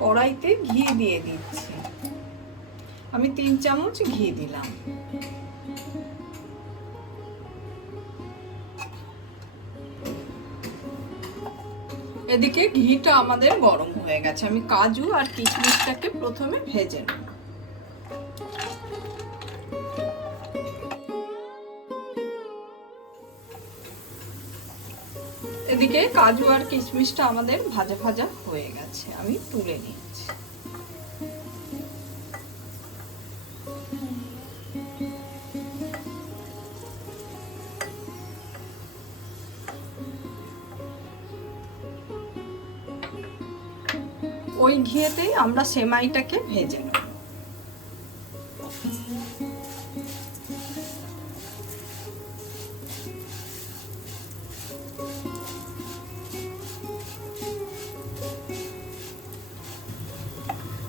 কড়াইতে ঘি দিয়ে দিচ্ছি। আমি 3 চামচ ঘি দিলাম। এদিকে ঘিটা আমাদের গরম হয়ে গেছে। আমি কাজু আর কিশমিশটাকে প্রথমে ভেজে নেব। এদিকে কাজু আর কিশমিশটা আমাদের ভাজা ভাজা হয়ে গেছে, আমি তুলে নিচ্ছি। ওই ঘিয়েতেই আমরা সেমাইটাকে ভেজে নেব।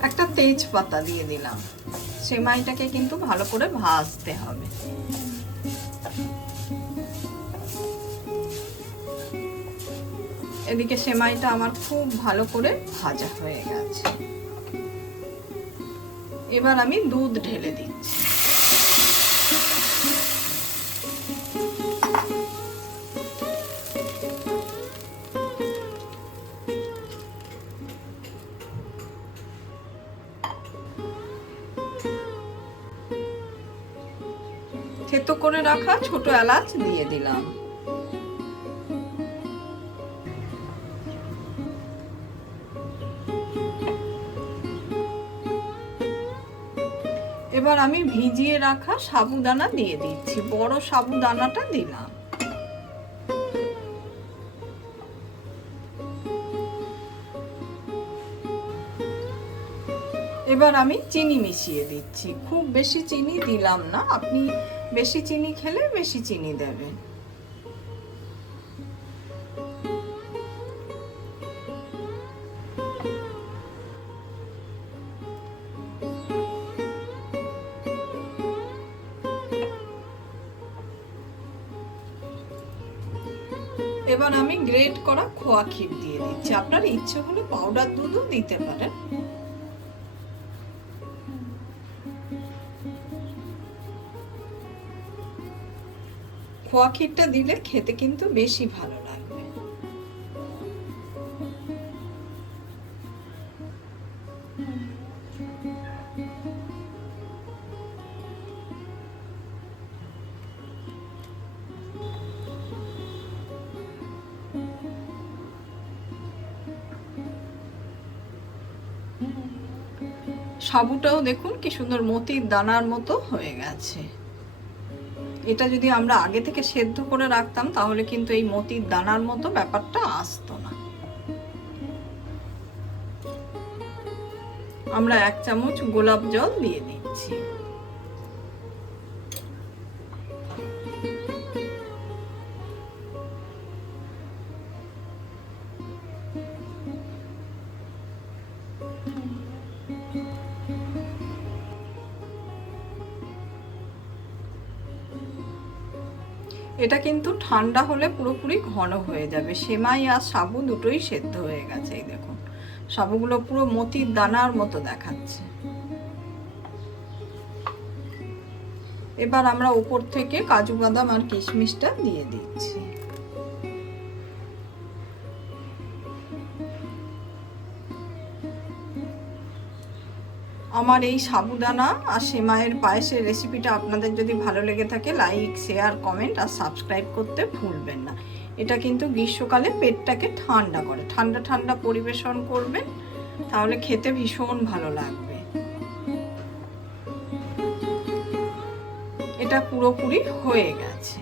একটা তেজপাতা দিয়ে দিলাম। সেমাইটাকে কিন্তু ভালো করে ভাজতে হবে। এদিকে সেমাইটা আমার খুব ভালো করে ভাজা হয়ে গেছে। এবার আমি দুধ ঢেলে দিচ্ছি। থেতো করে রাখা ছোট এলাচ দিয়ে দিলাম। এবার আমি ভিজিয়ে রাখা সাবুদানা দিয়ে দিচ্ছি। বড় সাবুদানাটা দিলাম। এবার আমি চিনি মিশিয়ে দিচ্ছি। খুব বেশি চিনি দিলাম না, আপনি বেশি চিনি খেলে বেশি চিনি দেবেন। এবার আমি গ্রেট করা খোয়া ক্ষীর দিয়ে দিচ্ছি। আপনার ইচ্ছে হলে পাউডার দুধও দিতে পারেন। খোয়া ক্ষীরটা দিলে খেতে কিন্তু বেশি ভালো লাগবে। সাবুটাও দেখুন কি সুন্দর মতির দানার মতো হয়ে গেছে। এটা যদি আমরা আগে থেকে সেদ্ধ করে রাখতাম তাহলে কিন্তু এই মতির দানার মতো ব্যাপারটা আসতো না। আমরা 1 চামচ গোলাপ জল দিয়ে দিচ্ছি। এটা কিন্তু ঠান্ডা হলে পুরোপুরি ঘন হয়ে যাবে। সেমাই আর সাবু দুটোই সেদ্ধ হয়ে গেছে। এই দেখুন সাবুগুলো পুরো মতির দানার মতো দেখাচ্ছে। এবার আমরা উপর থেকে কাজু বাদাম আর কিশমিশটা দিয়ে দিচ্ছি। আমার এই সাবুদানা আর সেমাইয়ের পায়েসের রেসিপিটা আপনাদের যদি ভালো লেগে থাকে লাইক, শেয়ার, কমেন্ট আর সাবস্ক্রাইব করতে ভুলবেন না। এটা কিন্তু গ্রীষ্মকালে পেটটাকে ঠান্ডা করে। ঠান্ডা ঠান্ডা পরিবেশন করবেন, তাহলে খেতে ভীষণ ভালো লাগবে। এটা পুরোপুরি হয়ে গেছে।